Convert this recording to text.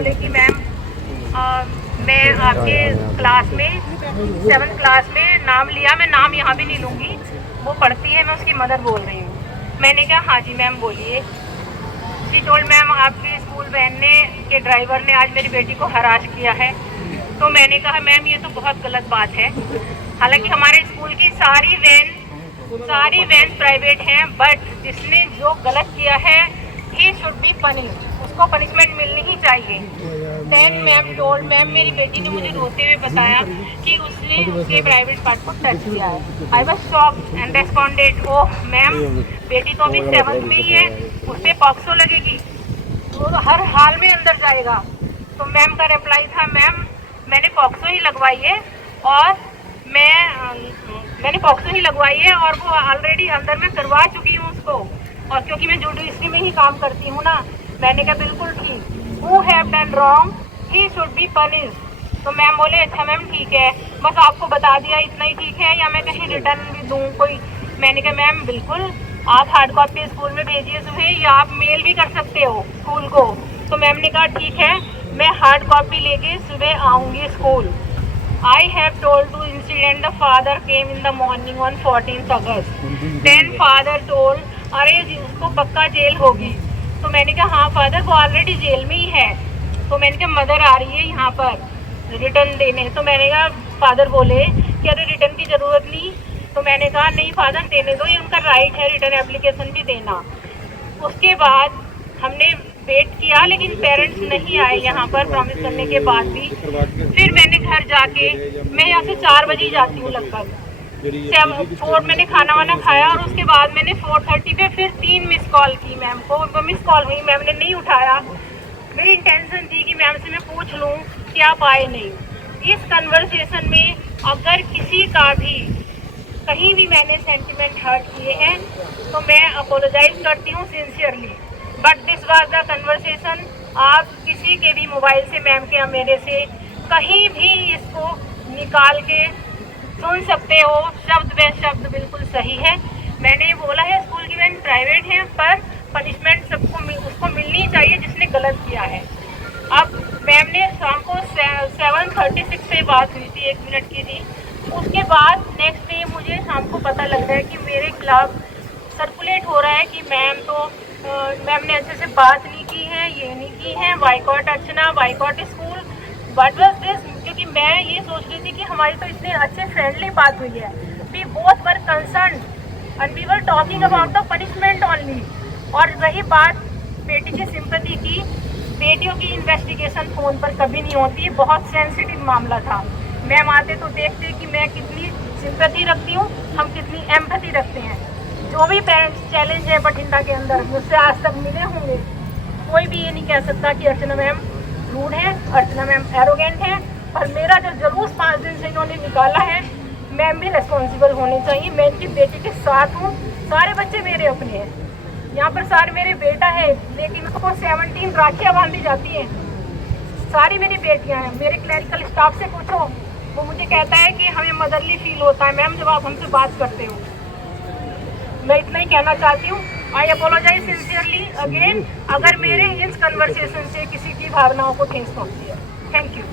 बोले कि मैम मैं आपके क्लास में 7th क्लास में नाम लिया, मैं नाम यहाँ भी नहीं लूँगी, वो पढ़ती है, मैं उसकी मदर बोल रही हूँ। मैंने कहा हाँ जी मैम बोलिए। शी टोल्ड मैम आपके स्कूल वैन ने के ड्राइवर ने आज मेरी बेटी को हरास किया है। तो मैंने कहा मैम ये तो बहुत गलत बात है। हालांकि हमारे स्कूल की सारी वैन प्राइवेट हैं, बट जिसने जो गलत किया है ही शुड बी पनिश्ड, उसको पनिशमेंट मिलनी ही चाहिए। देन मैम टोल्ड मैम मेरी बेटी ने मुझे रोते हुए बताया कि उसने उसके प्राइवेट पार्ट को टच किया है। I was shocked and responded oh ma'am बेटी तो अभी 7th में ही है, उस पर पॉक्सो लगेगी, वो तो हर हाल में अंदर जाएगा। तो मैम का रिप्लाई था मैम मैंने पॉक्सो ही लगवाई है और मैंने पॉक्सो ही लगवाई है और वो ऑलरेडी अंदर में करवा चुकी हूँ उसको, और क्योंकि मैं जुडिशरी में ही काम करती हूँ ना। मैंने कहा बिल्कुल ठीक, who have done wrong he should be punished. तो मैम बोले अच्छा मैम ठीक है, बस आपको बता दिया इतना ही ठीक है या मैं कहीं रिटर्न भी दूँ कोई। मैंने कहा मैम बिल्कुल आप हार्ड कॉपी स्कूल में भेजिए सुबह, या आप मेल भी कर सकते हो स्कूल को। तो मैम ने कहा ठीक है मैं हार्ड कॉपी लेके सुबह आऊँगी school. I have told to incident the father came in the morning on 14th August. Then father told अरे उसको पक्का जेल होगी। तो मैंने कहा हाँ फादर वो ऑलरेडी जेल में ही है। तो मैंने कहा मदर आ रही है यहाँ पर रिटर्न देने। तो मैंने कहा फादर बोले कि अरे रिटर्न की ज़रूरत नहीं। तो मैंने कहा नहीं फादर देने दो, ये उनका राइट है रिटर्न एप्लीकेशन भी देना। उसके बाद हमने वेट किया लेकिन पेरेंट्स नहीं आए यहाँ पर प्रॉमिस करने के बाद भी। फिर मैंने घर जाके, मैं यहाँ से 4 बजे जाती हूँ लगभग, 4 मैंने खाना वाना खाया और उसके बाद मैंने 4:30 पे फिर 3 मिस कॉल की मैम को। वो मिस कॉल हुई, मैम ने नहीं उठाया। मेरी इंटेंशन थी कि मैम से मैं पूछ लूँ कि आप आए नहीं। इस कन्वर्सेशन में अगर किसी का भी कहीं भी मैंने सेंटिमेंट हर्ट किए हैं तो मैं अपोलोजाइज करती हूँ sincerely, but this was the conversation. आप किसी के भी मोबाइल से मैम के या मेरे से कहीं भी इसको निकाल के सुन सकते हो, शब्द बे शब्द बिल्कुल सही है। मैंने बोला है स्कूल की वैन प्राइवेट है पर पनिशमेंट सबको उसको मिलनी चाहिए जिसने गलत किया है। अब मैम ने शाम को 7:36 पे बात हुई थी, 1 मिनट की थी। उसके बाद नेक्स्ट डे मुझे शाम को पता लग रहा है कि मेरे खिलाफ सर्कुलेट हो रहा है कि मैम ने अच्छे से बात नहीं की है, ये नहीं की है, boycott Archana, boycott school. What was this? क्योंकि मैं ये सोच रही थी कि हमारी तो इतने अच्छे फ्रेंडली बात हुई है, we both were concerned and we were talking about the punishment only. और रही बात बेटी की सिंपैथी की, बेटियों की इन्वेस्टिगेशन फ़ोन पर कभी नहीं होती, बहुत सेंसिटिव मामला था। मैम आते तो देखते कि मैं कितनी सिंपैथी रखती हूँ, हम कितनी एम्पैथी रखते हैं। जो भी पेरेंट्स चैलेंज है बठिंडा के अंदर मुझसे आज तक मिले होंगे, कोई भी ये नहीं कह सकता कि अर्चना मैम रूड है, अर्चना मैम एरोगेंट है। और मेरा जो जुलूस 5 दिन से इन्होंने निकाला है, मैम भी रिस्पॉन्सिबल होनी चाहिए। मैं इनकी बेटी के साथ हूँ, सारे बच्चे मेरे अपने हैं, यहाँ पर सारे मेरे बेटा है, लेकिन उसको 17 राखियाँ बांधी जाती हैं। सारी मेरी बेटियाँ हैं। मेरे क्लरिकल स्टाफ से पूछो, वो मुझे कहता है कि हमें मदरली फील होता है मैम जब आप हमसे बात करते हो। मैं इतना ही कहना चाहती हूँ। आई अपोलोजाइज सिंसियरली अगेन अगर मेरे इस कन्वर्सेशन से किसी की भावनाओं को ठेस पहुँची है। Thank you.